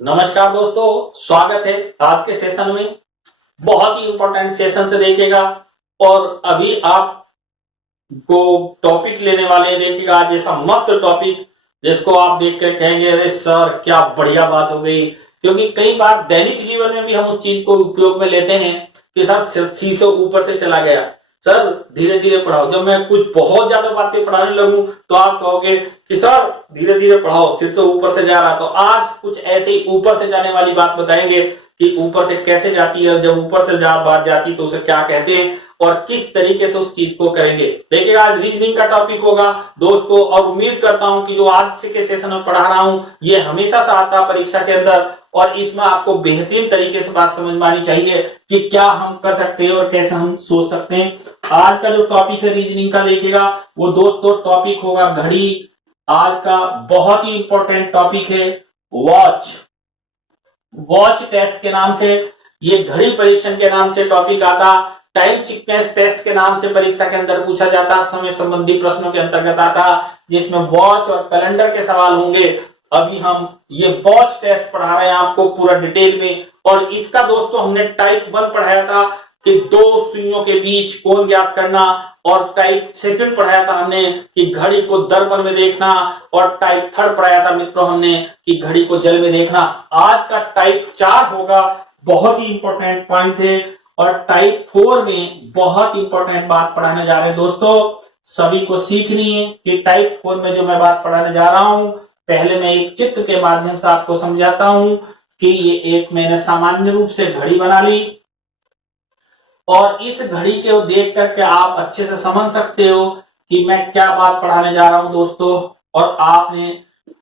नमस्कार दोस्तों, स्वागत है आज के सेशन में। बहुत ही इंपॉर्टेंट सेशन से देखिएगा और अभी आपको टॉपिक लेने वाले हैं। देखिएगा आज ऐसा मस्त टॉपिक जिसको आप देख कर कहेंगे अरे सर क्या बढ़िया बात हो गई। क्योंकि कई बार दैनिक जीवन में भी हम उस चीज को उपयोग में लेते हैं कि सर शीशे ऊपर से चला गया, सर धीरे धीरे पढ़ाओ। जब मैं कुछ बहुत ज्यादा बातें पढ़ाने लगूं तो आप कहोगे कि सर धीरे धीरे पढ़ाओ, सिर से ऊपर से जा रहा। तो आज कुछ ऐसे ही ऊपर से जाने वाली बात बताएंगे कि ऊपर से कैसे जाती है, जब ऊपर से बात जाती तो उसे क्या कहते हैं और किस तरीके से उस चीज को करेंगे। देखिए आज रीजनिंग का टॉपिक होगा दोस्तों, और उम्मीद करता हूं कि जो आज के सेशन में पढ़ा रहा हूं ये हमेशा से आता परीक्षा के अंदर, और इसमें आपको बेहतरीन तरीके से बात समझ में आनी चाहिए कि क्या हम कर सकते हैं और कैसे हम सोच सकते हैं। आज का जो टॉपिक है रीजनिंग का देखिएगा वो दोस्तों टॉपिक होगा घड़ी। आज का बहुत ही इंपॉर्टेंट टॉपिक है वॉच टेस्ट के नाम से, ये घड़ी परीक्षण के नाम से टॉपिक आता। टाइम सीक्वेंस टेस्ट के नाम से परीक्षा के अंदर पूछा जाता, समय संबंधी प्रश्नों के अंतर्गत आता, जिसमें वॉच और कैलेंडर के सवाल होंगे। अभी हम ये वॉच टेस्ट पढ़ा रहे हैं आपको पूरा डिटेल में, और इसका दोस्तों हमने टाइप 1 पढ़ाया था कि दो सुइयों के बीच कोण ज्ञात करना, और टाइप 2 पढ़ाया था हमने कि घड़ी को दर्पण में देखना, और टाइप 3 पढ़ाया था मित्रों हमने कि घड़ी को जल में देखना। आज का टाइप 4 होगा, बहुत ही इंपॉर्टेंट पॉइंट है, और टाइप 4 में बहुत इंपॉर्टेंट बात पढ़ाने जा रहे हैं दोस्तों। सभी को सीखनी है कि टाइप 4 में जो मैं बात पढ़ाने जा रहा हूं, पहले मैं एक चित्र के माध्यम से आपको समझाता हूं कि ये एक मैंने सामान्य रूप से घड़ी बना ली, और इस घड़ी को देख करके आप अच्छे से समझ सकते हो कि मैं क्या बात पढ़ाने जा रहा हूं दोस्तों, और आपने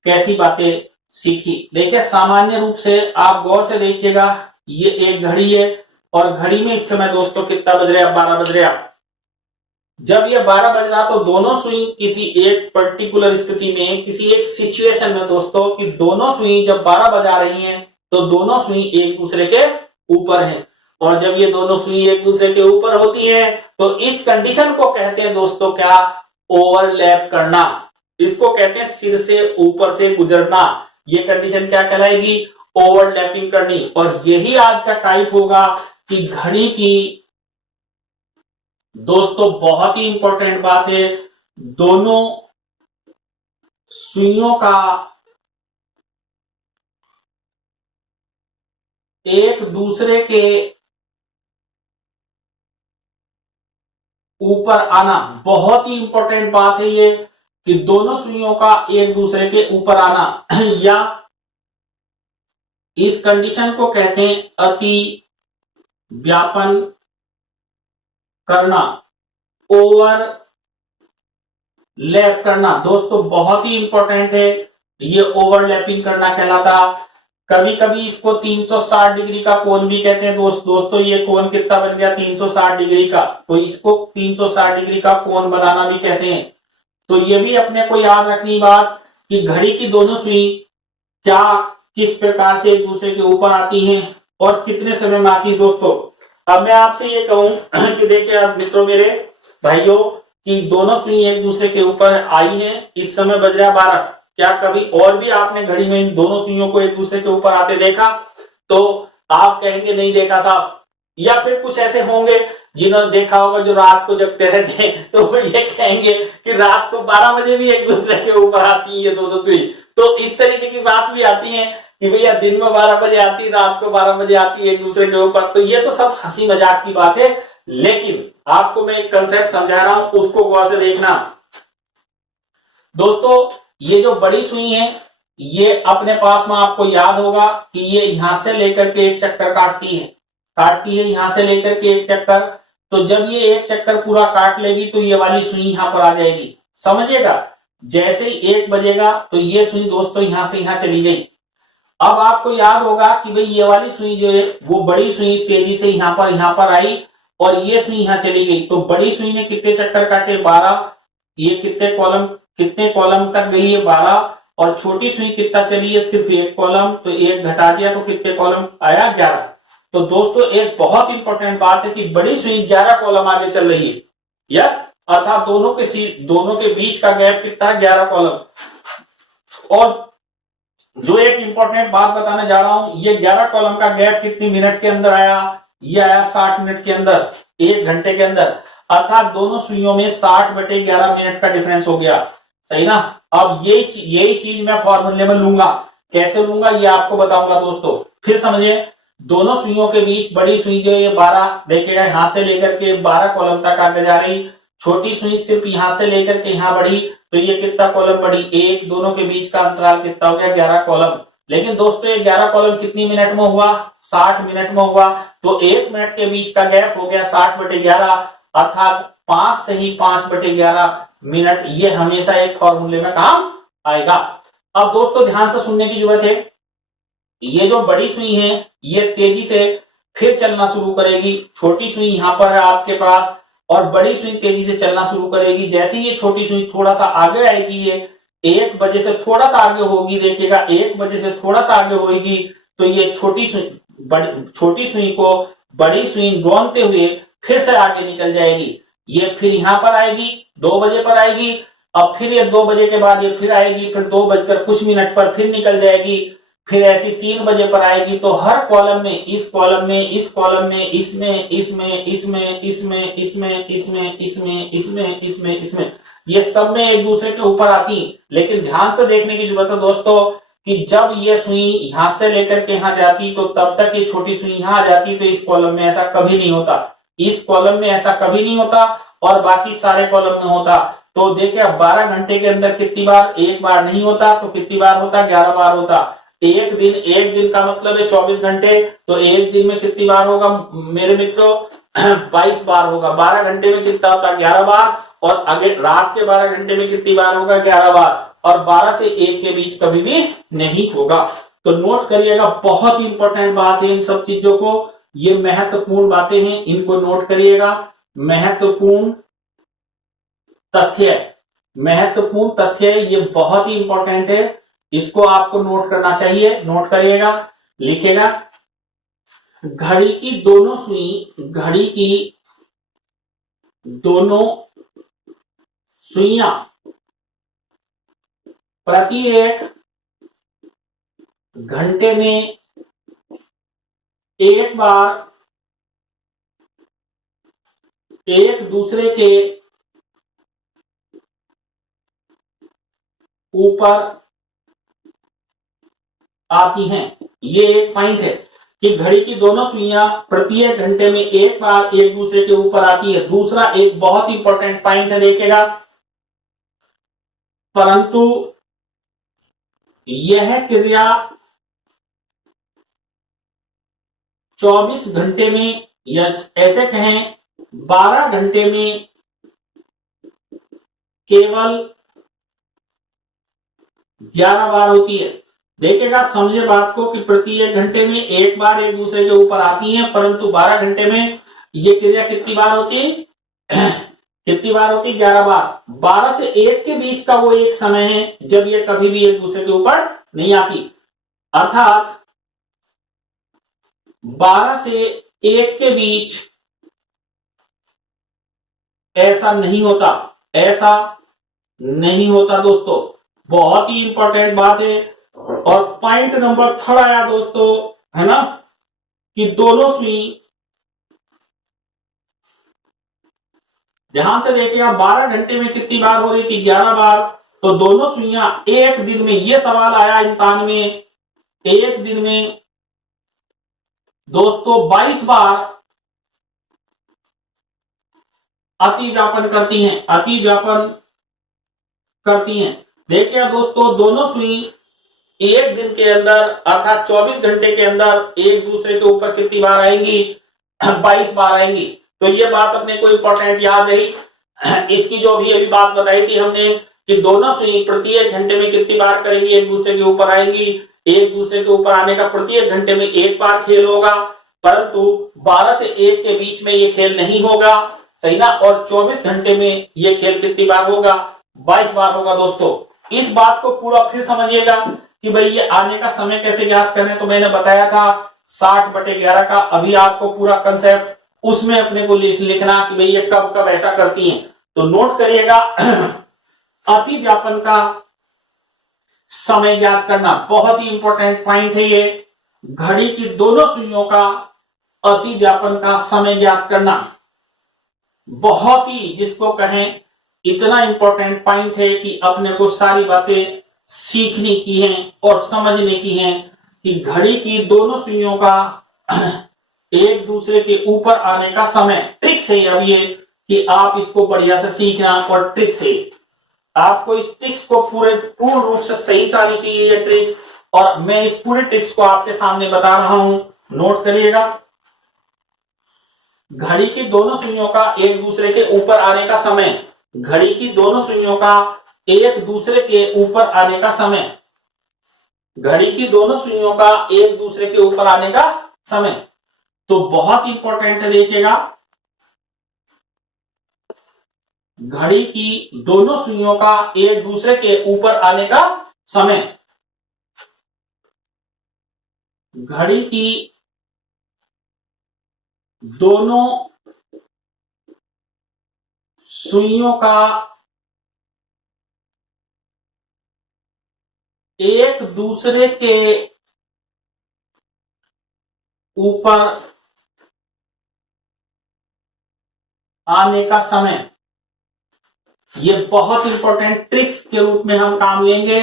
कैसी बातें सीखी। देखिए सामान्य रूप से आप गौर से देखिएगा, ये एक घड़ी है और घड़ी में इस समय दोस्तों कितना बज रहा है, 12 बज रहा। जब ये 12 बज रहा तो दोनों सुई किसी एक पर्टिकुलर स्थिति में, किसी एक सिचुएशन में दोस्तों कि दोनों सुई जब 12 बजा रही हैं तो दोनों सुई एक दूसरे के ऊपर हैं, और जब ये दोनों सुई एक दूसरे के ऊपर होती हैं तो इस कंडीशन को कहते हैं दोस्तों क्या, ओवरलैप करना। इसको कहते हैं सिर से ऊपर से गुजरना। ये कंडीशन क्या कहलाएगी, ओवरलैपिंग करनी। और यही आज का टाइप होगा कि घड़ी की दोस्तों बहुत ही इंपॉर्टेंट बात है, दोनों सुइयों का एक दूसरे के ऊपर आना। बहुत ही इंपॉर्टेंट बात है ये कि दोनों सुइयों का एक दूसरे के ऊपर आना या इस कंडीशन को कहते हैं अति व्यापन करना, ओवर लैप करना। दोस्तों बहुत ही इंपॉर्टेंट है, ये ओवरलैपिंग करना कहलाता। कभी कभी इसको 360 डिग्री का कोण भी कहते हैं दोस्तों ये कोण कितना बन गया, 360 डिग्री का, तो इसको 360 डिग्री का कोण बनाना भी कहते हैं। तो ये भी अपने को याद रखनी बात कि घड़ी की दोनों सुई क्या किस प्रकार से एक दूसरे के ऊपर आती हैं और कितने समय में आती है दोस्तों। अब मैं आपसे ये कहूं कि देखिए आप मित्रों मेरे भाइयों कि दोनों सुई एक दूसरे के ऊपर आई हैं, इस समय बज रहा 12। क्या कभी और भी आपने घड़ी में इन दोनों सुइयों को एक दूसरे के ऊपर आते देखा? तो आप कहेंगे नहीं देखा साहब, या फिर कुछ ऐसे होंगे जिन्होंने देखा होगा जो रात को जगते रहते हैं, तो वो ये कहेंगे कि रात को 12 बजे भी एक दूसरे के ऊपर आती है दोनों सुई। तो इस तरीके की बात भी आती है कि भैया दिन में 12 बजे आती, रात को 12 बजे आती है एक दूसरे के ऊपर। तो ये तो सब हंसी मजाक की बात है, लेकिन आपको मैं एक कंसेप्ट समझा रहा हूं, उसको गौर से देखना दोस्तों। ये जो बड़ी सुई है ये अपने पास में आपको याद होगा कि ये यहां से लेकर के एक चक्कर काटती है यहां से लेकर के एक चक्कर। तो जब ये एक चक्कर पूरा काट लेगी तो ये वाली सुई यहां पर आ जाएगी, समझिएगा। जैसे ही 1 बजेगा तो ये सुई दोस्तों यहां से यहां चली गई। अब आपको याद होगा कि भाई ये वाली सुई जो है वो बड़ी सुई तेजी से यहां पर आई और ये सुई यहां चली गई। तो बड़ी सुई ने कितने चक्कर काटे, 12। ये कितने कॉलम तक गई है, 12। और छोटी सुई कितना चली है, सिर्फ 1 कॉलम। तो 1 घटा दिया तो कितने कॉलम आया, 11। तो दोस्तों एक बहुत इंपॉर्टेंट बात है कि बड़ी सुई 11 कॉलम आगे चल रही है, यस, अर्थात दोनों के बीच का गैप कितना है, 11 कॉलम। और जो एक इंपॉर्टेंट बात बताने जा रहा हूं, ये 11 कॉलम का गैप कितनी मिनट के अंदर आया, ये आया 60 मिनट के अंदर, 1 घंटे के अंदर, अर्थात दोनों सुइयों में 60/11 मिनट का डिफरेंस हो गया, सही ना। अब यही चीज मैं फॉर्मूले में लूंगा, कैसे लूंगा ये आपको बताऊंगा दोस्तों। फिर समझिए, दोनों सुइयों के बीच बड़ी सुई जो ये 12 देखिएगा यहां से लेकर के 12 कॉलम तक आगे जा रही, छोटी सुई सिर्फ यहां से लेकर के यहां बढ़ी, तो ये कितना कॉलम बढ़ी, एक, दोनों के बीच का अंतराल कितना हो गया, 11 कॉलम। लेकिन दोस्तों ये 11 कॉलम कितनी मिनट में हुआ, 60 मिनट में हुआ, तो 1 मिनट के बीच का गैप हो गया 60/11, अर्थात 5 से ही 5/11 मिनट। ये हमेशा एक फॉर्मूले में काम आएगा। अब दोस्तों ध्यान से सुनने की जरूरत है, ये जो बड़ी सुई है ये तेजी से फिर चलना शुरू करेगी, छोटी सुई यहां पर है आपके पास, और बड़ी सुई तेजी से चलना शुरू करेगी। जैसे ये छोटी सुई थोड़ा सा आगे आएगी, ये 1 बजे से थोड़ा सा आगे होगी, देखिएगा 1 बजे से थोड़ा सा आगे होगी, तो ये छोटी सुई को बड़ी सुई रोनते हुए फिर से आगे निकल जाएगी। ये फिर यहां पर आएगी, 2 बजे पर आएगी, अब फिर ये 2 बजे के बाद ये फिर आएगी, फिर 2 बजकर कुछ मिनट पर फिर निकल जाएगी, फिर ऐसी 3 बजे पर आएगी। तो हर कॉलम में, इस कॉलम में, इस कॉलम में, इसमें, इसमें, इसमें, इसमें, इसमें, इसमें, इसमें, इसमें, इसमें, इसमें, ये सब में एक दूसरे के ऊपर आती। लेकिन ध्यान से देखने की जरूरत है दोस्तों कि जब ये सुई यहां से लेकर के यहां जाती तो तब तक ये छोटी सुई यहां आ जाती, तो इस कॉलम में ऐसा कभी नहीं होता, इस कॉलम में ऐसा कभी नहीं होता, और बाकी सारे कॉलम में होता। तो देखिए 12 घंटे के अंदर कितनी बार, एक बार नहीं होता, तो कितनी बार होता, 11 बार होता। एक दिन का मतलब है 24 घंटे, तो एक दिन में कितनी बार होगा मेरे मित्रों, 22 बार होगा। 12 घंटे में कितना होता, 11 बार, और आगे रात के 12 घंटे में कितनी बार होगा, 11 बार, और 12 से 1 के बीच कभी भी नहीं होगा। तो नोट करिएगा, बहुत ही इंपॉर्टेंट बात है इन सब चीजों को, ये महत्वपूर्ण बातें हैं, इनको नोट करिएगा। महत्वपूर्ण तथ्य, महत्वपूर्ण तथ्य, ये बहुत ही इंपॉर्टेंट है, इसको आपको नोट करना चाहिए, नोट करिएगा, लिखेगा। घड़ी की दोनों सुई, घड़ी की दोनों सुइयां प्रति 1 घंटे में एक बार एक दूसरे के ऊपर आती हैं। ये एक पॉइंट है कि घड़ी की दोनों सुइयां प्रति 1 घंटे में एक बार एक दूसरे के ऊपर आती है। दूसरा एक बहुत इंपॉर्टेंट पॉइंट है, देखिएगा, परंतु यह क्रिया 24 घंटे में, या ऐसे कहें 12 घंटे में केवल 11 बार होती है। देखिएगा, समझे बात को कि प्रति 1 घंटे में एक बार एक दूसरे के ऊपर आती हैं, परंतु 12 घंटे में ये क्रिया कितनी बार होती है, कितनी बार होती, 11 बार। 12 से 1 के बीच का वो एक समय है जब ये कभी भी एक दूसरे के ऊपर नहीं आती, अर्थात 12 से 1 के बीच ऐसा नहीं होता, ऐसा नहीं होता दोस्तों, बहुत ही इंपॉर्टेंट बात है। और पॉइंट नंबर 3 आया दोस्तों, है ना, कि दोनों सुई, ध्यान से देखिएगा, 12 घंटे में कितनी बार हो रही थी, 11 बार, तो दोनों सुइयां एक दिन में, ये सवाल आया इम्तिहान में, एक दिन में दोस्तों 22 बार अति व्यापन करती हैं, अति व्यापन करती हैं। देखिए दोस्तों, दोनों सुई एक दिन के अंदर अर्थात 24 घंटे के अंदर एक दूसरे के ऊपर कितनी बार आएंगी, 22 बार आएंगी। तो ये बात अपने को इंपॉर्टेंट याद रही। इसकी जो भी अभी बात बताई थी हमने कि दोनों सुई प्रति 1 घंटे में कितनी बार करेंगी, एक दूसरे के ऊपर आएंगी, एक दूसरे के ऊपर आने का प्रति 1 घंटे में एक बार खेल होगा, परंतु 12 से 1 के बीच में ये खेल नहीं होगा, सही ना। और 24 घंटे में ये खेल कितनी बार होगा, 22 बार होगा दोस्तों। इस बात को पूरा फिर समझिएगा कि भाई ये आने का समय कैसे ज्ञात करें, तो मैंने बताया था 60/11 का, अभी आपको पूरा कंसेप्ट उसमें अपने को लिखना कि भाई ये कब कब ऐसा करती हैं। तो नोट करिएगा, अति व्यापन का समय ज्ञात करना, बहुत ही इंपॉर्टेंट पॉइंट है ये। घड़ी की दोनों सुइयों का अति व्यापन का समय ज्ञात करना, बहुत ही जिसको कहें इतना इंपॉर्टेंट पॉइंट है कि अपने को सारी बातें सीखने की हैं और समझने की हैं कि घड़ी की दोनों सुइयों का एक दूसरे के ऊपर आने का समय। ट्रिक्स है अब ये कि आप इसको बढ़िया से सीखना, और ट्रिक्स है आपको इस ट्रिक्स को पूर्ण रूप से सही से आनी चाहिए ये ट्रिक्स, और मैं इस पूरे ट्रिक्स को आपके सामने बता रहा हूं, नोट करिएगा। घड़ी की दोनों सुइयों का एक दूसरे के ऊपर आने का समय, घड़ी की दोनों सुइयों का एक दूसरे के ऊपर आने का समय, घड़ी की दोनों सुइयों का एक दूसरे के ऊपर आने का समय। तो बहुत इंपॉर्टेंट है, देखिएगा, घड़ी की दोनों सुइयों का एक दूसरे के ऊपर आने का समय, घड़ी की दोनों सुइयों का एक दूसरे के ऊपर आने का समय। ये बहुत इंपॉर्टेंट ट्रिक्स के रूप में हम काम लेंगे,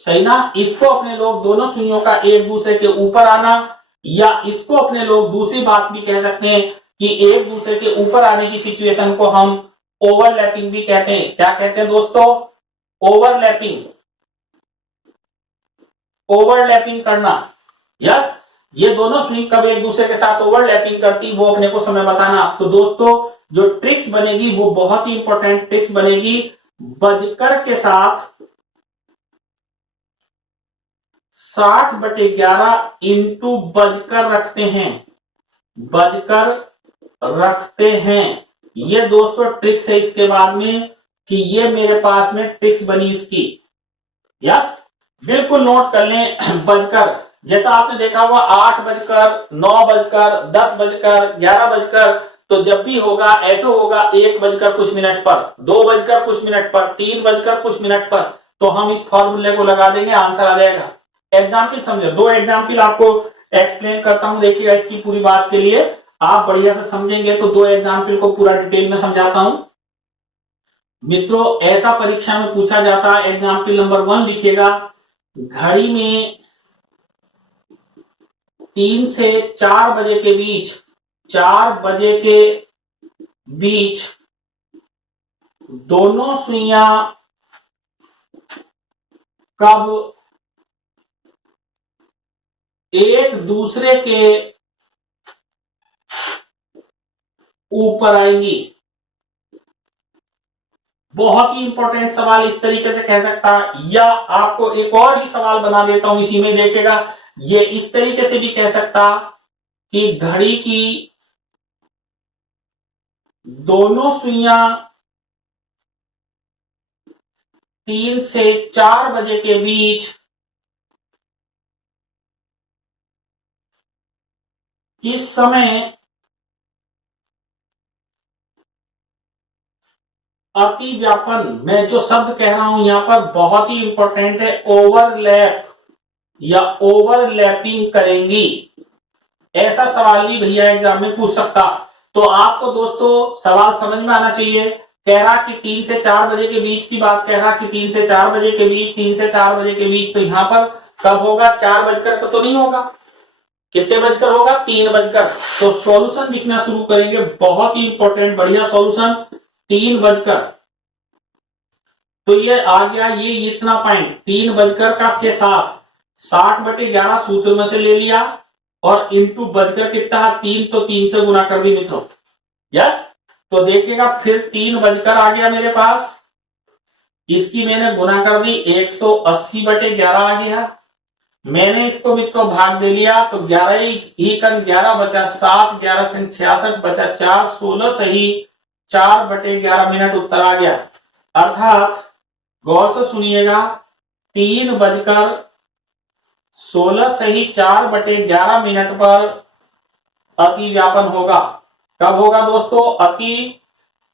सही ना। इसको अपने लोग दोनों सुइयों का एक दूसरे के ऊपर आना, या इसको अपने लोग दूसरी बात भी कह सकते हैं कि एक दूसरे के ऊपर आने की सिचुएशन को हम ओवरलैपिंग भी कहते हैं। क्या कहते हैं दोस्तों? ओवरलैपिंग, ओवरलैपिंग करना। यस, ये दोनों सुई कब एक दूसरे के साथ ओवरलैपिंग करती वो अपने को समय बताना। तो दोस्तों जो ट्रिक्स बनेगी वो बहुत ही इंपॉर्टेंट ट्रिक्स बनेगी। बजकर के साथ 60/11 इंटू बजकर रखते हैं, बजकर रखते हैं। ये दोस्तों ट्रिक्स है इसके बाद में कि ये मेरे पास में ट्रिक्स बनी इसकी। यस, बिल्कुल नोट कर लें। बजकर, जैसा आपने देखा हुआ 8 बजकर, 9 बजकर, 10 बजकर, 11 बजकर, तो जब भी होगा ऐसा होगा 1 बजकर कुछ मिनट पर, 2 बजकर कुछ मिनट पर, 3 बजकर कुछ मिनट पर, तो हम इस फॉर्मूले को लगा देंगे, आंसर आ जाएगा। एग्जाम्पल समझो, 2 एग्जाम्पल आपको एक्सप्लेन करता हूं, देखिएगा इसकी पूरी बात के लिए आप बढ़िया से समझेंगे। तो 2 एग्जाम्पल को पूरा डिटेल में समझाता हूं मित्रों। ऐसा परीक्षा में पूछा जाता है, एग्जाम्पल नंबर 1 लिखिएगा। घड़ी में 3 से 4 बजे के बीच, 4 बजे के बीच दोनों सुइयां कब एक दूसरे के ऊपर आएंगी। बहुत ही इंपॉर्टेंट सवाल इस तरीके से कह सकता, या आपको एक और भी सवाल बना देता हूं इसी में, देखिएगा। ये इस तरीके से भी कह सकता कि घड़ी की दोनों सुइयां 3 से 4 बजे के बीच किस समय अति व्यापन, मैं जो शब्द कह रहा हूं यहां पर बहुत ही इंपॉर्टेंट है, ओवरलैप या ओवरलैपिंग करेंगी। ऐसा सवाल भी भैया एग्जाम में पूछ सकता। तो आपको दोस्तों सवाल समझ में आना चाहिए। कह रहा कि 3 से 4 बजे के बीच की बात कह रहा कि 3 से 4 बजे के बीच, 3 से 4 बजे के बीच, तो यहां पर कब होगा? 4 बजकर तो नहीं होगा, कितने बजकर होगा? 3 बजकर। तो सॉल्यूशन लिखना शुरू करेंगे, बहुत ही इंपॉर्टेंट बढ़िया सॉल्यूशन, 3 बजकर। तो ये आ गया, ये इतना पॉइंट 3 बजकर का के साथ 60/11 सूत्र में से ले लिया, और इंटू बजकर कितना? 3, तो 3 से गुना कर दी मित्रों। यस, तो देखिएगा फिर 3 बजकर आ गया मेरे पास, इसकी मैंने गुना कर दी, 180/11 आ गया। मैंने इसको मित्रों भाग दे लिया, तो 11 ही कन 11 बचा 7, 11 छन 66 बचा 4, 16 सही 4/11 मिनट उत्तर आ गया। अर्थात गौर से सुनिएगा, 3 बजकर 16 सही 4/11 मिनट पर अति व्यापन होगा। कब होगा दोस्तों? अति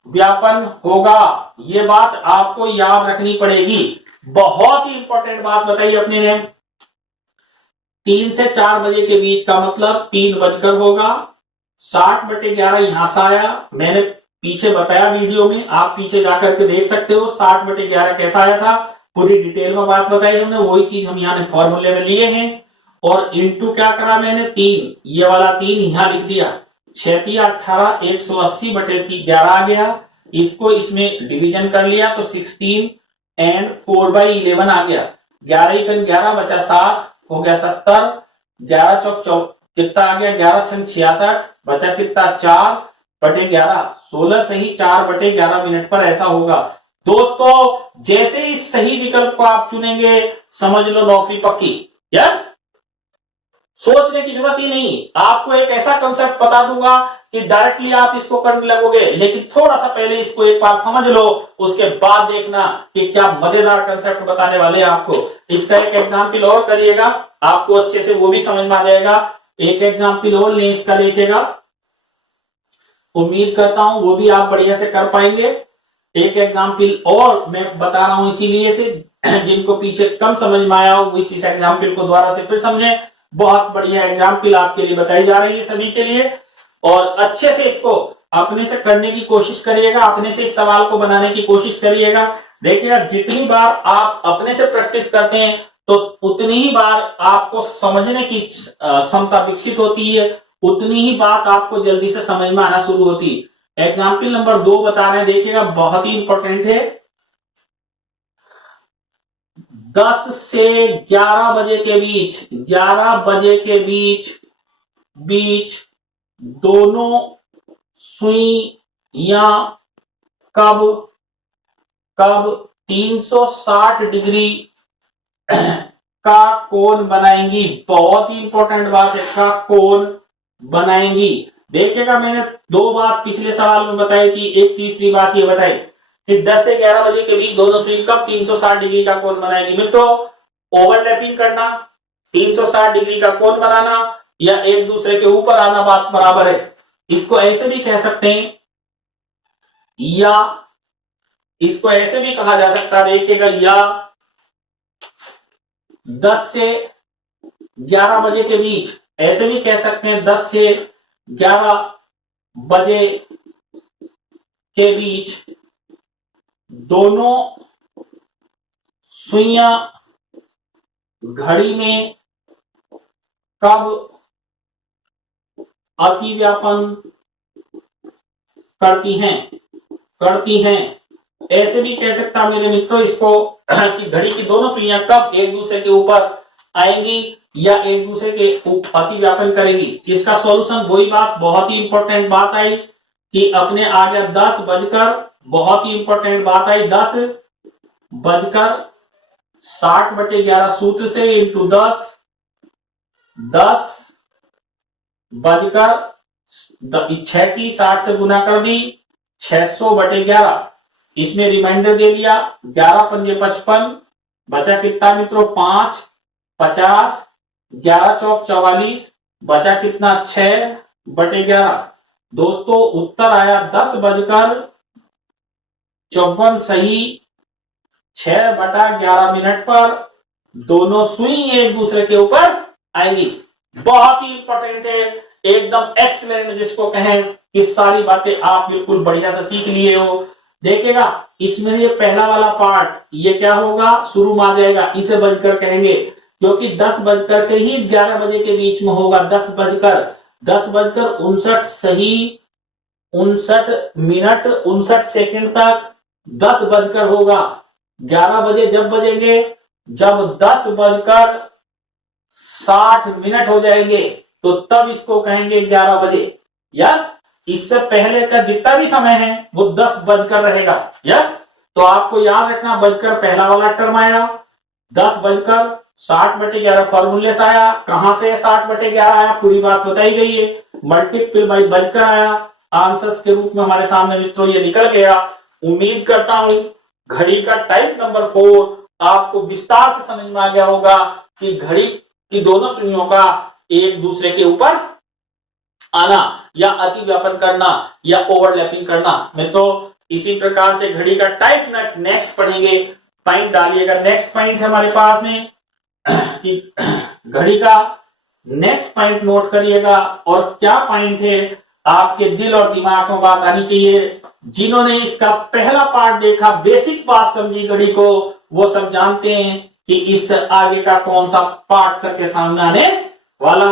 व्यापन होगा। ये बात आपको याद रखनी पड़ेगी। बहुत ही इंपॉर्टेंट बात बताई अपने ने, 3 से 4 बजे के बीच का मतलब 3 बजकर होगा, 60/11 यहां से आया, मैंने पीछे बताया वीडियो में, आप पीछे जाकर के देख सकते हो 60/11 कैसा आया था, पूरी डिटेल में बात बताई हमने, वही चीज हम यहाँ फॉर्मूले में लिए हैं। और इंटू क्या करा मैंने, 3, ये वाला 3 यहां लिख दिया, 6×18 180/11 आ गया, इसको इसमें डिवीजन कर लिया तो 16 एंड 4/11 आ गया, 11×11 बचा 7, हो गया 70, 11 चौक कितना आ गया, 11×6 66, बचा कितना 4/11, 16 सही 4/11 मिनट पर ऐसा होगा। दोस्तों जैसे ही सही विकल्प को आप चुनेंगे समझ लो नौकरी पक्की। यस, सोचने की जरूरत ही नहीं, आपको एक ऐसा कंसेप्ट बता दूंगा कि डायरेक्टली आप इसको करने लगोगे, लेकिन थोड़ा सा पहले इसको एक बार समझ लो, उसके बाद देखना कि क्या मजेदार कंसेप्ट बताने वाले हैं आपको। इसका एक एग्जाम्पल और करिएगा, आपको अच्छे से वो भी समझ में आ जाएगा। एक एग्जाम्पल और ले इसका देखिएगा, उम्मीद करता हूं वो भी आप बढ़िया से कर पाएंगे। एक एग्जाम्पल और मैं बता रहा हूं इसीलिए से जिनको पीछे कम समझ में आया हो इस एग्जाम्पल को दोबारा से फिर समझें। बहुत बढ़िया एग्जाम्पल आपके लिए बताई जा रही है सभी के लिए, और अच्छे से इसको अपने से करने की कोशिश करिएगा, अपने से इस सवाल को बनाने की कोशिश करिएगा। देखिएगा जितनी बार आप अपने से प्रैक्टिस करते हैं तो उतनी ही बार आपको समझने की क्षमता विकसित होती है, उतनी ही बात आपको जल्दी से समझ में आना शुरू होती है। एग्जाम्पल नंबर 2 बता रहे हैं, देखिएगा बहुत ही इंपॉर्टेंट है। 10 से 11 बजे के बीच, 11 बजे के बीच दोनों सुइयां कब 360 डिग्री का कोण बनाएंगी। बहुत ही इंपॉर्टेंट बात है, का कोण बनाएंगी। देखिएगा मैंने 2 बात पिछले सवाल में बताई थी, एक तीसरी बात ये बताई कि 10 से 11 बजे के बीच दोनों सुई कब 360 डिग्री का कोण बनाएगी। मित्रों ओवरलैपिंग करना, 360 डिग्री का कोण बनाना या एक दूसरे के ऊपर आना बात बराबर है। इसको ऐसे भी कह सकते हैं या इसको ऐसे भी कहा जा सकता है, देखिएगा या 10 से 11 बजे के बीच, ऐसे भी कह सकते हैं 10 से 11 बजे के बीच दोनों सुइयां घड़ी में कब अतिव्यापन करती हैं। ऐसे भी कह सकता मेरे मित्रों इसको कि घड़ी की दोनों सुइयां कब एक दूसरे के ऊपर आएंगी या एक दूसरे के अतिव्यापन करेंगी। इसका सॉल्यूशन वही बात, बहुत ही इंपॉर्टेंट बात आई कि अपने आ गया 10 बजकर, बहुत ही इंपॉर्टेंट बात आई 10 बजकर 60/11 सूत्र से इंटू 10 बजकर 6 की 60 से गुना कर दी, 600/11, इसमें रिमाइंडर दे लिया, 11×5 55, बचा कितना मित्रों 5, 50, 11 चौक 44, बचा कितना 6/11। दोस्तों उत्तर आया 10 बजकर 54 सही, 6/11 मिनट पर दोनों सुई एक दूसरे के ऊपर आएंगी। बहुत ही इंपॉर्टेंट है, एकदम एक्सीलेंट जिसको कहें कि सारी बातें आप बिल्कुल बढ़िया से सीख लिए हो। देखिएगा इसमें ये पहला वाला पार्ट ये क्या होगा, शुरू में आ जाएगा, इसे बजकर कहेंगे क्योंकि 10 बजकर के ही 11 बजे के बीच में होगा। 10 बजकर 59 सही, 59 मिनट 59 सेकंड तक 10 बजकर होगा। 11 बजे जब बजेंगे, जब 10 बजकर 60 मिनट हो जाएंगे तो तब इसको कहेंगे 11 बजे। यस, इससे पहले का जितना भी समय है वो 10 बजकर रहेगा। यस, तो आपको याद रखना बजकर पहला वाला टर्म आया, 10 बजकर 60/11 फॉर्मूले से आया। कहां से 60/11 आया, पूरी बात बताई गई है, मल्टीपल बाई बजकर आया, आंसर्स के रूप में हमारे सामने मित्रों ये निकल गया। उम्मीद करता हूं घड़ी का टाइप नंबर 4 आपको विस्तार से समझ में आ गया होगा कि घड़ी की दोनों सुइयों का एक दूसरे के ऊपर आना या अतिव्यापन करना या ओवरलैपिंग करना। मैं तो इसी प्रकार से घड़ी का टाइप नेक्स्ट पढ़ेंगे। पॉइंट डालिएगा। नेक्स्ट पॉइंट है हमारे पास में कि घड़ी का नेक्स्ट पॉइंट नोट करिएगा। और क्या पॉइंट है, आपके दिल और दिमाग में बात आनी चाहिए। जिन्होंने इसका पहला पार्ट देखा, बेसिक बात समझी घड़ी को, वो सब जानते हैं कि इस आगे का कौन सा पार्ट सर के सामने आने वाला,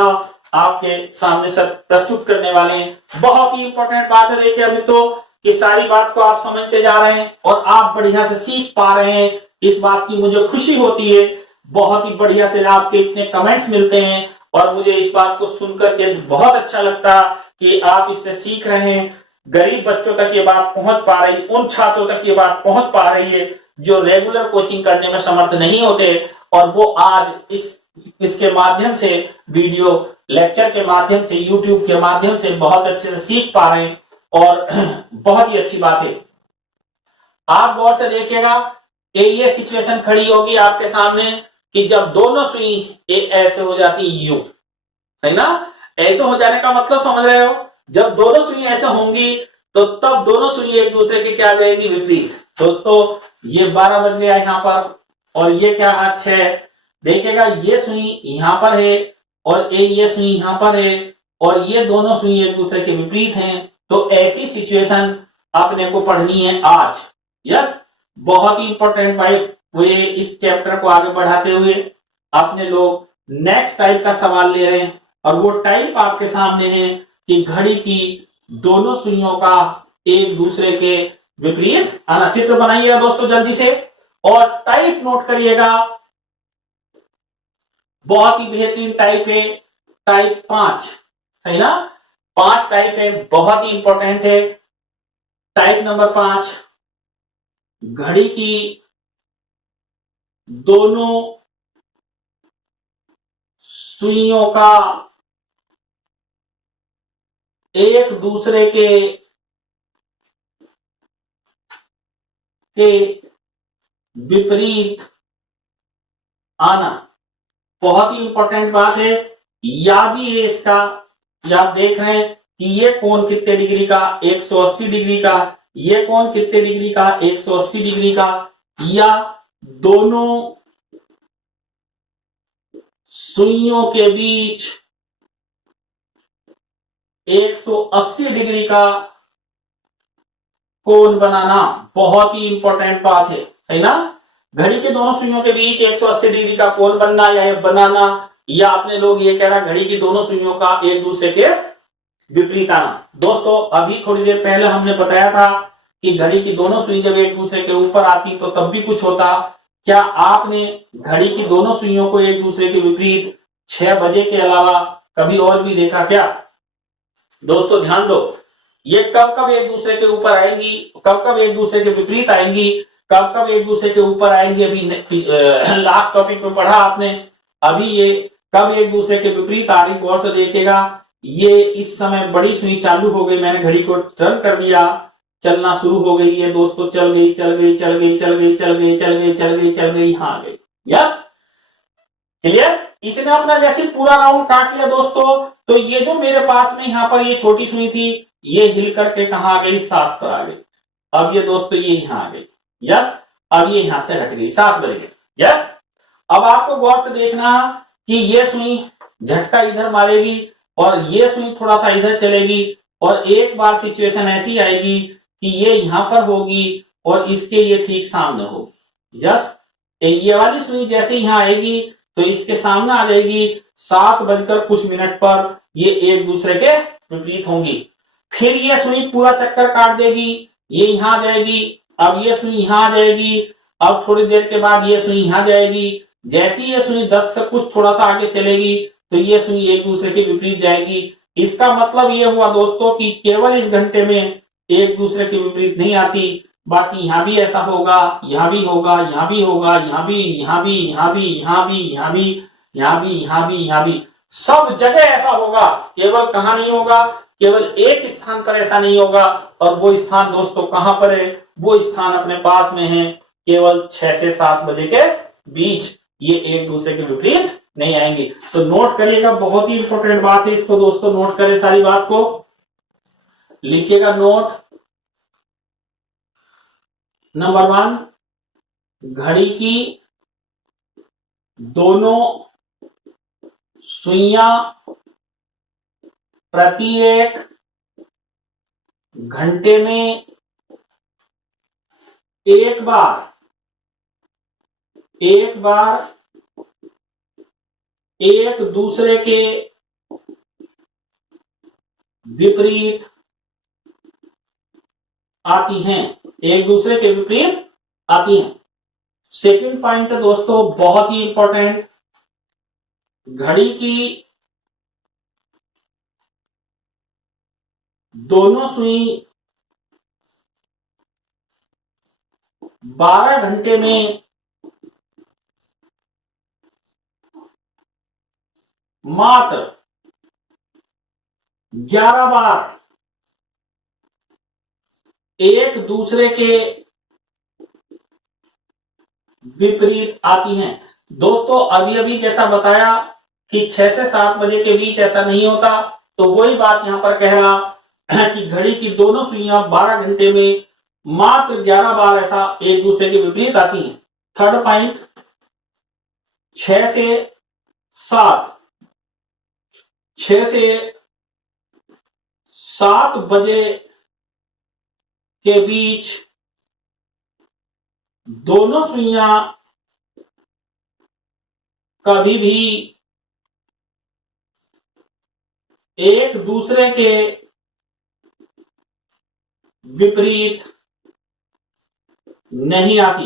आपके सामने सर प्रस्तुत करने वाले हैं। बहुत ही इंपॉर्टेंट बात है। देखिए अभी तो कि सारी बात को आप समझते जा रहे हैं और आप बढ़िया से सीख पा रहे हैं, इस बात की मुझे खुशी होती है। बहुत ही बढ़िया से आपके इतने कमेंट्स मिलते हैं और मुझे इस बात को सुनकर के बहुत अच्छा लगता कि आप इससे सीख रहे हैं। गरीब बच्चों तक ये बात पहुंच पा रही, उन छात्रों तक ये बात पहुंच पा रही है जो रेगुलर कोचिंग करने में समर्थ नहीं होते, और वो आज इसके माध्यम से, वीडियो लेक्चर के माध्यम से, यूट्यूब के माध्यम से बहुत अच्छे से सीख पा रहे हैं। और बहुत ही अच्छी बात है। आप गौर से देखिएगा, ये सिचुएशन खड़ी होगी आपके सामने कि जब दोनों सुई ऐसे हो जाती यू, सही ना। ऐसे हो जाने का मतलब समझ रहे हो, जब दोनों सुई ऐसे होंगी तो तब दोनों सुई एक दूसरे के क्या जाएगी, विपरीत। दोस्तों ये 12 बज गया यहाँ पर, और ये क्या है 6। देखिएगा ये सुई यहाँ पर है और ये सुई यहाँ पर है, और ये दोनों सुई एक दूसरे के विपरीत हैं। तो ऐसी सिचुएशन अपने को पढ़नी है आज। यस, बहुत ही इंपॉर्टेंट भाई। वे इस चैप्टर को आगे बढ़ाते हुए अपने लोग नेक्स्ट टाइप का सवाल ले रहे हैं, और वो टाइप आपके सामने है कि घड़ी की दोनों सुइयों का एक दूसरे के विपरीत आना। चित्र बनाइएगा दोस्तों जल्दी से, और टाइप नोट करिएगा। बहुत ही बेहतरीन टाइप है, टाइप 5, सही ना। 5 टाइप है, बहुत ही इंपॉर्टेंट है। टाइप नंबर 5, घड़ी की दोनों सुइयों का एक दूसरे के विपरीत आना। बहुत ही इंपॉर्टेंट बात है, या भी है इसका। या आप देख रहे हैं कि ये कोण कितने डिग्री का, 180 डिग्री का। ये कोण कितने डिग्री का, 180 डिग्री का। या दोनों सुइयों के बीच 180 डिग्री का कोण बनाना। बहुत ही इंपॉर्टेंट बात है, है ना। घड़ी के दोनों सुइयों के बीच 180 डिग्री का कोण बनना या बनाना, या अपने लोग ये कह रहा घड़ी की दोनों सुइयों का एक दूसरे के विपरीत आना। दोस्तों अभी थोड़ी देर पहले हमने बताया था कि घड़ी की दोनों सुई जब एक दूसरे के ऊपर आती तो तब भी कुछ होता। क्या आपने घड़ी की दोनों सुइयों को एक दूसरे के विपरीत 6 बजे के अलावा कभी और भी देखा क्या? दोस्तों ध्यान दो, ये कब कब एक दूसरे के ऊपर आएंगी, कब कब एक दूसरे के विपरीत आएंगी, कब कब एक दूसरे के ऊपर आएंगी। अभी लास्ट टॉपिक में पढ़ा आपने। अभी ये कब एक दूसरे के विपरीत आ रही, गौर से देखिएगा। ये इस समय बड़ी सुई चालू हो गई, मैंने घड़ी को टर्न कर दिया, चलना शुरू हो गई है दोस्तों। चल गई चल गई चल गई चल गई चल गई चल गई चल गई चल गई, यहां आ गई। Yes, clear. इसने अपना जैसे पूरा राउंड काट लिया दोस्तों। तो ये जो मेरे पास में यहाँ पर ये छोटी सुई थी, ये हिल करके कहां आ गई, 7 पर आ गई। अब ये दोस्तों ये यहां आ गई। यस, अब ये यहां से हट गई, 7 बज गए। यस, अब आपको गौर से देखना कि ये सुई झटका इधर मारेगी और ये सुई थोड़ा सा इधर चलेगी, और एक बार सिचुएशन ऐसी आएगी कि ये यहां पर होगी और इसके ये ठीक सामने होगी। यस, ये वाली सुई जैसे यहां आएगी तो इसके सामने आ जाएगी। 7 बजकर कुछ मिनट पर ये एक दूसरे के विपरीत होंगी। फिर ये सुई पूरा चक्कर काट देगी, ये यहां आ जाएगी। अब ये सुई यहां आ जाएगी। अब थोड़ी देर के बाद ये सुई यहां जाएगी। जैसी ये सुई 10 से कुछ थोड़ा सा आगे चलेगी तो ये सुई एक दूसरे के विपरीत जाएगी। इसका मतलब ये हुआ दोस्तों कि केवल इस घंटे में एक दूसरे के विपरीत नहीं आती, बाकी यहां भी ऐसा होगा, यहां भी होगा, यहां भी होगा, यहां भी, यहां भी, यहां भी, यहां भी, यहां भी, यहां भी, यहां भी, यहां भी, सब जगह ऐसा होगा। केवल कहां नहीं होगा, केवल एक स्थान पर ऐसा नहीं होगा। और वो स्थान दोस्तों कहां पर है, वो स्थान अपने पास में है। केवल 6 से 7 बजे के बीच ये एक दूसरे के विपरीत नहीं आएंगे। तो नोट करिएगा, बहुत ही इंपॉर्टेंट बात है, इसको दोस्तों नोट करें, सारी बात को लिखिएगा। नोट नंबर 1, घड़ी की दोनों सुइयां प्रति एक घंटे में एक बार एक दूसरे के विपरीत आती हैं, एक दूसरे के विपरीत आती हैं। सेकंड पॉइंट है दोस्तों बहुत ही इंपॉर्टेंट, घड़ी की दोनों सुई 12 घंटे में मात्र 11 बार एक दूसरे के विपरीत आती हैं। दोस्तों अभी अभी जैसा बताया कि 6 से 7 बजे के बीच ऐसा नहीं होता, तो वही बात यहां पर कह रहा कि घड़ी की दोनों सुइयां 12 घंटे में मात्र 11 बार ऐसा एक दूसरे के विपरीत आती हैं। थर्ड पॉइंट, 6 से 7 बजे के बीच दोनों सुइयां कभी भी एक दूसरे के विपरीत नहीं आती।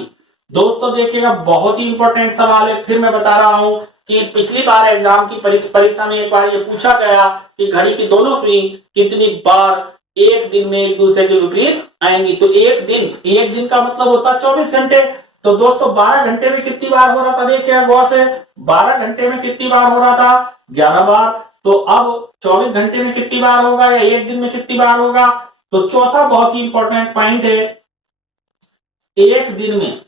दोस्तों देखिएगा बहुत ही इंपॉर्टेंट सवाल है, फिर मैं बता रहा हूं कि पिछली बार एग्जाम की परीक्षा में एक बार ये पूछा गया कि घड़ी की दोनों सुई कितनी बार एक दिन में एक दूसरे के विपरीत आएंगी। तो एक दिन का मतलब होता है 24 घंटे। तो दोस्तों 12 घंटे में कितनी बार हो रहा था, देखिए गौर से, 12 घंटे में कितनी बार हो रहा था, 11 बार। तो अब 24 घंटे में कितनी बार होगा या एक दिन में कितनी बार होगा। तो चौथा बहुत ही इंपॉर्टेंट पॉइंट है, एक दिन में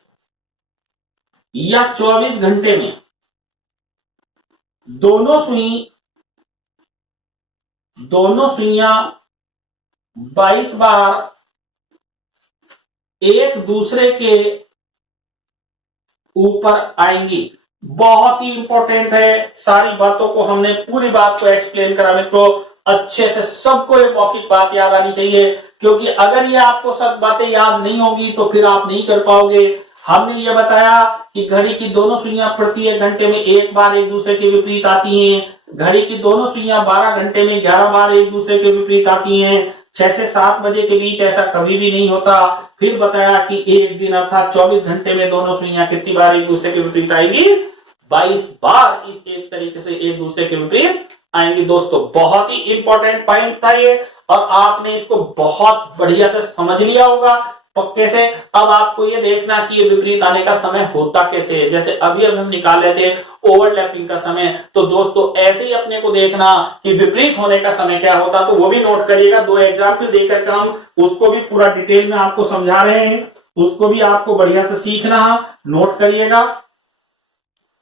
या 24 घंटे में दोनों सुइयां 22 बार एक दूसरे के ऊपर आएंगी। बहुत ही इंपॉर्टेंट है, सारी बातों को हमने पूरी बात को एक्सप्लेन करा मित्रों, अच्छे से सबको ये मौखिक बात याद आनी चाहिए, क्योंकि अगर ये आपको सब बातें याद नहीं होगी तो फिर आप नहीं कर पाओगे। हमने ये बताया कि घड़ी की दोनों सुइयां प्रति एक घंटे में एक बार एक दूसरे के विपरीत आती हैं। घड़ी की दोनों सुइयां 12 घंटे में 11 बार एक दूसरे के विपरीत आती हैं। 6 से 7 बजे के बीच ऐसा कभी भी नहीं होता। फिर बताया कि एक दिन अर्थात 24 घंटे में दोनों सुइयां कितनी बार एक दूसरे के विपरीत आएगी, 22 बार इस एक तरीके से एक दूसरे के विपरीत आएंगी। दोस्तों बहुत ही इंपॉर्टेंट पॉइंट था ये, और आपने इसको बहुत बढ़िया से समझ लिया होगा पक्के से। अब आपको ये देखना कि ये विपरीत आने का समय होता कैसे है। जैसे अभी हम निकाले थे ओवरलैपिंग का समय, तो दोस्तों ऐसे ही अपने को देखना कि विपरीत होने का समय क्या होता, तो वो भी नोट करिएगा। 2 एग्जाम्पल देकर के हम उसको भी पूरा डिटेल में आपको समझा रहे हैं, उसको भी आपको बढ़िया से सीखना, नोट करिएगा,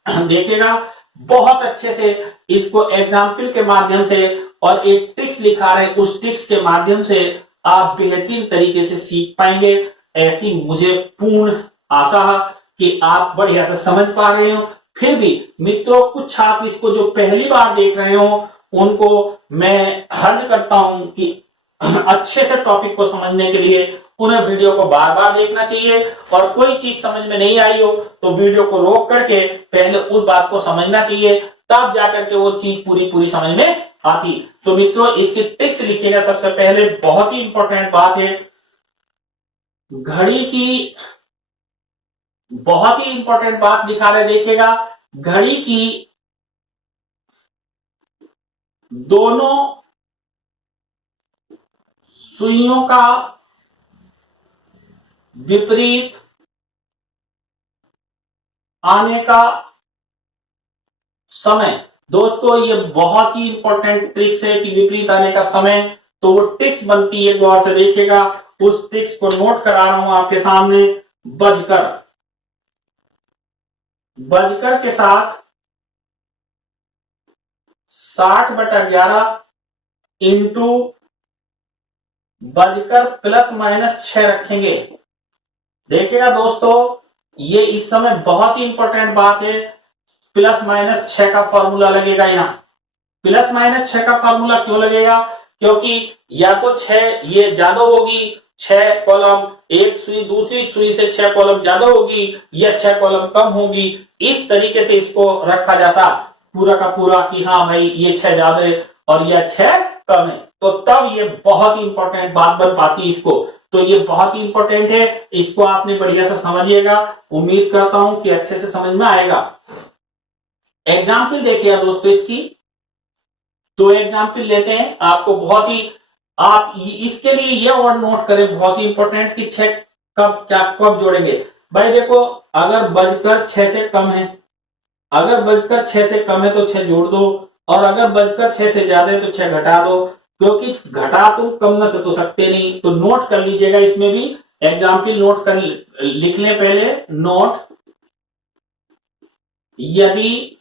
देखिएगा बहुत अच्छे से इसको एग्जाम्पल के माध्यम से, और एक ट्रिक्स लिखा रहे हैं, उस ट्रिक्स के माध्यम से आप बेहतरीन तरीके से सीख पाएंगे। ऐसी मुझे पूर्ण आशा है कि आप बढ़िया से समझ पा रहे हो। फिर भी मित्रों कुछ छात्र इसको जो पहली बार देख रहे हो उनको मैं अर्ज करता हूं कि अच्छे से टॉपिक को समझने के लिए उन्हें वीडियो को बार बार देखना चाहिए, और कोई चीज समझ में नहीं आई हो तो वीडियो को रोक करके पहले उस बात को समझना चाहिए, तब जाकर के वो चीज पूरी समझ में आती। तो मित्रों इसकी ट्रिक्स लिखिएगा। सबसे पहले बहुत ही इंपॉर्टेंट बात है, घड़ी की बहुत ही इंपॉर्टेंट बात दिखा रहे, देखिएगा घड़ी की दोनों सुइयों का विपरीत आने का समय। दोस्तों ये बहुत ही इंपॉर्टेंट ट्रिक्स है कि विपरीत आने का समय, तो वो ट्रिक्स बनती है, गौर से देखिएगा। उस ट्रिक्स को नोट करा रहा हूं आपके सामने। बजकर के साथ 60/11 इंटू बजकर ±6 रखेंगे। देखिएगा दोस्तों ये इस समय बहुत ही इंपॉर्टेंट बात है, प्लस माइनस 6 का फॉर्मूला लगेगा। यहाँ प्लस माइनस 6 का फॉर्मूला क्यों लगेगा, क्योंकि या तो 6 ये ज्यादा होगी, 6 कॉलम, एक सुई दूसरी सुई से 6 कॉलम ज्यादा होगी या 6 कॉलम कम होगी, इस तरीके से इसको रखा जाता पूरा का पूरा कि हाँ भाई ये 6 ज्यादा है और यह 6 कम है, तो तब ये बहुत ही इंपॉर्टेंट बात बन पाती है इसको। तो ये बहुत ही इंपॉर्टेंट है, इसको आपने बढ़िया से समझिएगा, उम्मीद करता हूं कि अच्छे से समझ में आएगा। एग्जाम्पल देखिए दोस्तों इसकी, तो एग्जाम्पल लेते हैं आपको बहुत ही, आप इसके लिए ये वर्ड नोट करें बहुत ही इंपॉर्टेंट कि 6 कब क्या कब जोड़ेंगे। भाई देखो, अगर बजकर 6 से कम है, अगर बजकर 6 से कम है तो 6 जोड़ दो, और अगर बजकर 6 से ज्यादा है तो 6 घटा दो, क्योंकि घटा तुम कम में से तो सकते नहीं। तो नोट कर लीजिएगा, इसमें भी एग्जाम्पल नोट कर लिख लें पहले, नोट यदि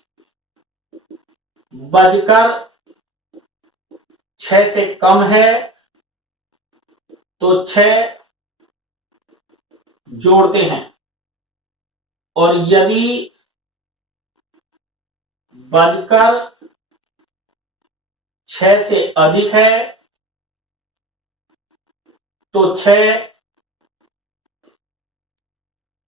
बजकर 6 से कम है तो 6 जोड़ते हैं, और यदि बजकर 6 से अधिक है तो 6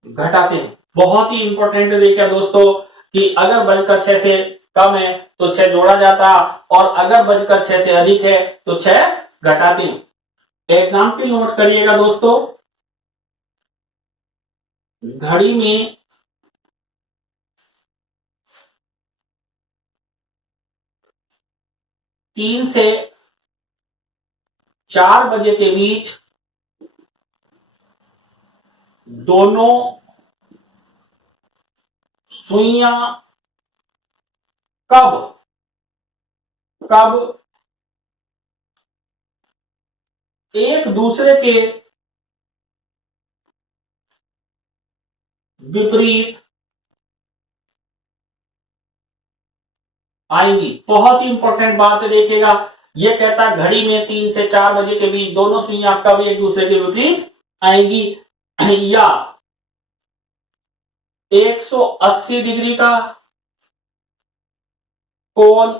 घटाते हैं। बहुत ही इंपॉर्टेंट देखिए दोस्तों कि अगर बजकर 6 से कम है तो 6 जोड़ा जाता, और अगर बजकर 6 से अधिक है तो 6 घटाते हैं। एग्जाम्पल नोट करिएगा दोस्तों, घड़ी में 3 से 4 बजे के बीच दोनों सुइयां कब कब एक दूसरे के विपरीत आएंगी। बहुत ही इंपॉर्टेंट बात है, देखिएगा यह कहता है घड़ी में 3 से 4 बजे के बीच दोनों सुइयां कब एक दूसरे के विपरीत आएंगी, या 180 डिग्री का कोण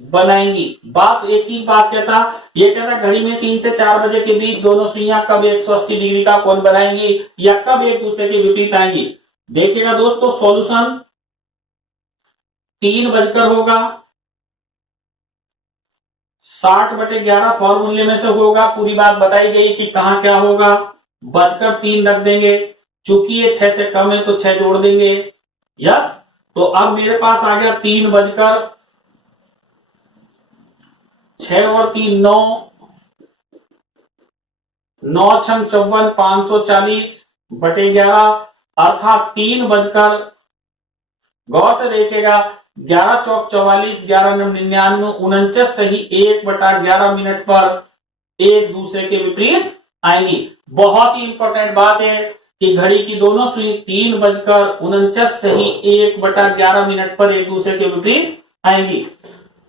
बनाएंगी। बात एक ही बात कहता, ये कहता घड़ी में 3 से 4 बजे के बीच दोनों सुइयां कब 180 डिग्री का कोण बनाएंगी या कब एक दूसरे के विपरीत आएंगी। देखिएगा दोस्तों, सॉल्यूशन 3 बजकर होगा, 60/11 फॉर्मूले में से होगा, पूरी बात बताई गई कि कहां क्या होगा, बजकर 3 रख देंगे, चूंकि ये 6 से कम है तो 6 जोड़ देंगे। यस, तो अब मेरे पास आ गया 3 बजकर 6 और 3 9, 9 6 54 540/11, अर्थात 3 बजकर, गौर से देखिएगा, 11 चौक 44, 11 99, 49 सही 1/11 मिनट पर एक दूसरे के विपरीत आएंगी। बहुत ही इंपॉर्टेंट बात है कि घड़ी की दोनों सुई 3 बजकर 49 सही 1/11 मिनट पर एक दूसरे के विपरीत आएंगी।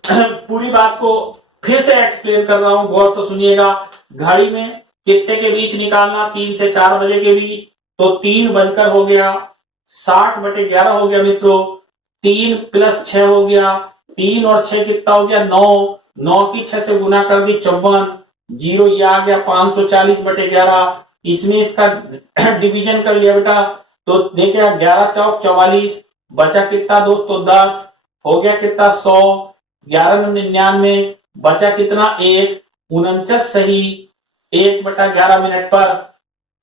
पूरी बात को फिर से एक्सप्लेन कर रहा हूं, गौर से सुनिएगा। घड़ी में कितने के बीच निकालना, 3 से 4 बजे के बीच, तो 3 बजकर हो गया, 60/11 हो गया मित्रों, 3 + 6 हो गया, 3 और 6 कितना हो गया 9, 9 की 6 से गुना कर दी 54, 0 ये आ गया 540/11। इसमें इसका डिवीजन कर लिया बेटा, तो देखिए 11 चौक 44, बचा कितना दोस्तों 10, हो गया कितना 100, 11 99, बचा कितना 1, 49 सही 1/11 मिनट पर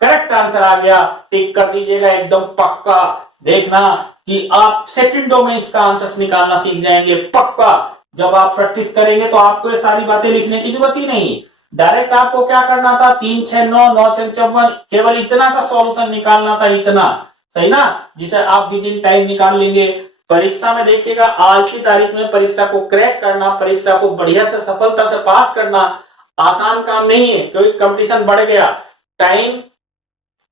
करेक्ट आंसर आ गया। टिक कर दीजिएगा एकदम पक्का, देखना कि आप सेकंडों में इसका आंसर निकालना सीख जाएंगे पक्का। जब आप प्रैक्टिस करेंगे तो आपको ये सारी बातें लिखने की जरूरत ही नहीं, डायरेक्ट आपको क्या करना था, 3 6 9 9 6 54, केवल इतना सा सॉल्यूशन निकालना था, इतना सही ना, जिसे आप विद इन टाइम निकाल लेंगे। परीक्षा में देखिएगा, आज की तारीख में परीक्षा को क्रैक करना, परीक्षा को बढ़िया से सफलता से पास करना आसान काम नहीं है, क्योंकि कंपटीशन बढ़ गया, टाइम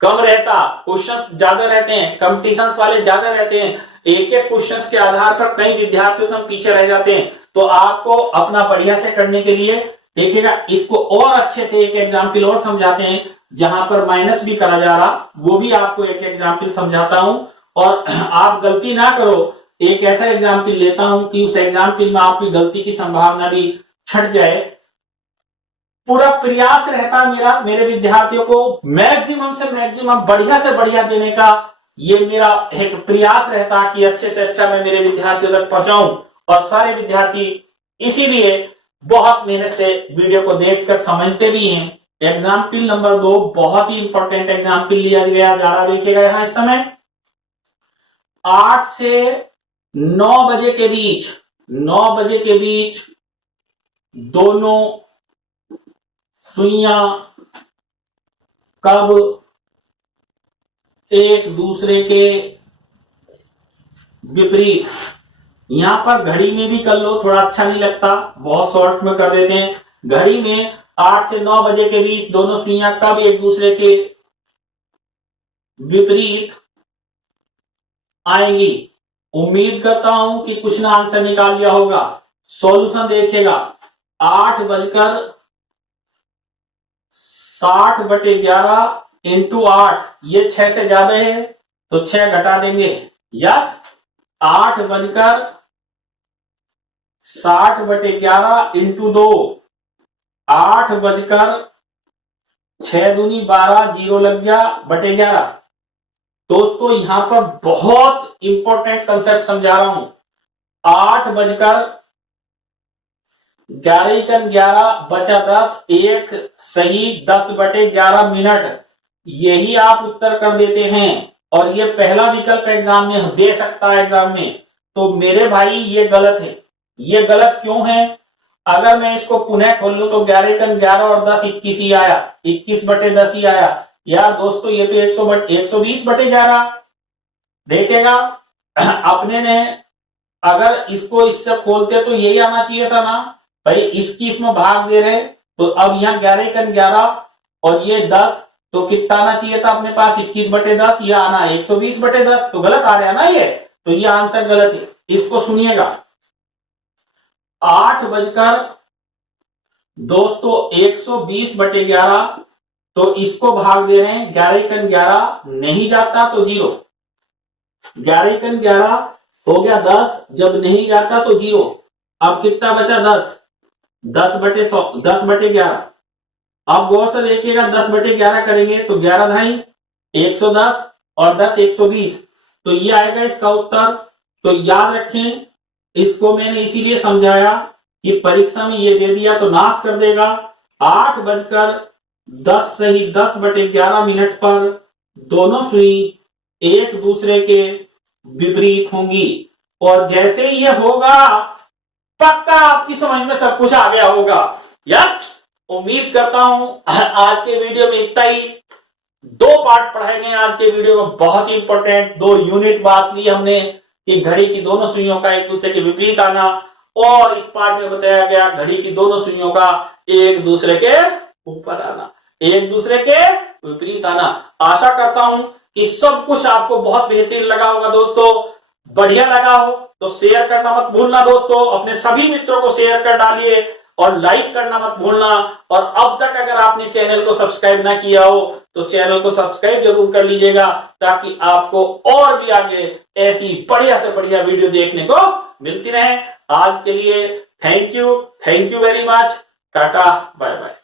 कम रहता, क्वेश्चंस ज्यादा रहते हैं, कंपटीशंस वाले ज्यादा रहते हैं, एक एक क्वेश्चंस के आधार पर कई विद्यार्थियों से हम पीछे रह जाते हैं। तो आपको अपना बढ़िया से करने के लिए देखिएगा, इसको और अच्छे से एक एग्जाम्पल और समझाते हैं। जहां पर माइनस भी करा जा रहा, वो भी आपको एक एग्जाम्पल समझाता हूं और आप गलती ना करो। एक ऐसा एग्जाम्पल लेता हूं कि उस एग्जाम्पल में आपकी गलती की संभावना भी छट जाए। पूरा प्रयास रहता मेरा मेरे विद्यार्थियों को मैक्सिमम से मैक्सिमम बढ़िया से बढ़िया देने का, ये मेरा एक प्रयास रहता कि अच्छे से अच्छा मैं मेरे विद्यार्थियों तक पहुंचाऊं। और सारे विद्यार्थी इसीलिए बहुत मेहनत से वीडियो को देखकर समझते भी हैं। एग्जाम्पल नंबर 2 बहुत ही इंपॉर्टेंट एग्जाम्पल लिया गया जा रहा, देखिएगा यहां इस समय 8 से 9 बजे के बीच, 9 बजे के बीच दोनों सुइयां कब एक दूसरे के विपरीत, यहां पर घड़ी में भी कर लो, थोड़ा अच्छा नहीं लगता, बहुत शॉर्ट में कर देते हैं। घड़ी में 8 से 9 बजे के बीच दोनों सुइयां कब एक दूसरे के विपरीत आएंगी। उम्मीद करता हूं कि कुछ ना आंसर निकाल लिया होगा। सॉल्यूशन देखिएगा, 8:60/11 इंटू 8, ये 6 से ज्यादा है तो 6 घटा देंगे। यस, 8:60/11 इंटू 2, 8:6×2=12, 0 लग गया बटे 11। दोस्तों यहां पर बहुत इंपॉर्टेंट कंसेप्ट समझा रहा हूं। 8:11 बचा 10, एक सही 10/11 मिनट, यही आप उत्तर कर देते हैं। और ये पहला विकल्प एग्जाम में दे सकता है एग्जाम में, तो मेरे भाई ये गलत है। ये गलत क्यों है? अगर मैं इसको पुनः खोल लूं तो 11 और 10 21 ही आया, 21/10 ही आया। यार दोस्तों ये तो 120/11 देखेगा अपने ने। अगर इसको इससे खोलते तो यही आना चाहिए था ना भाई, 21 में भाग दे रहे, तो अब यहाँ 11 और ये 10, तो कितना आना चाहिए था अपने पास 21/10, ये आना 120/10, तो गलत आ रहा है ना ये, तो ये आंसर गलत है। इसको सुनिएगा, 8 बजकर दोस्तों 120/11, तो इसको भाग दे रहे हैं, 11 नहीं जाता तो 0, 11 हो गया 10, जब नहीं जाता तो 0। अब कितना बचा 10/11। अब गौर से देखिएगा 10/11 करेंगे तो 11 ढाई 110 और 10 120, तो ये आएगा इसका उत्तर। तो याद रखें, इसको मैंने इसीलिए समझाया कि परीक्षा में ये दे दिया तो नाश कर देगा। 8:10 सही 10/11 मिनट पर दोनों सुई एक दूसरे के विपरीत होंगी। और जैसे ये होगा पक्का आपकी समझ में सब कुछ आ गया होगा। यस, उम्मीद करता हूं आज के वीडियो में इतना ही। 2 पार्ट पढ़ाए गए आज के वीडियो में, बहुत ही इंपॉर्टेंट 2 यूनिट बात ली हमने कि घड़ी की दोनों सुइयों का एक दूसरे के विपरीत आना, और इस पार्ट में बताया गया घड़ी की दोनों सुइयों का एक दूसरे के ऊपर आना, एक दूसरे के विपरीत आना। आशा करता हूं कि सब कुछ आपको बहुत बेहतरीन लगा होगा दोस्तों। बढ़िया लगा हो तो शेयर करना मत भूलना दोस्तों, अपने सभी मित्रों को शेयर कर डालिए और लाइक करना मत भूलना। और अब तक अगर आपने चैनल को सब्सक्राइब ना किया हो तो चैनल को सब्सक्राइब जरूर कर लीजिएगा, ताकि आपको और भी आगे ऐसी बढ़िया से बढ़िया वीडियो देखने को मिलती रहे। आज के लिए thank you very much, tata bye bye.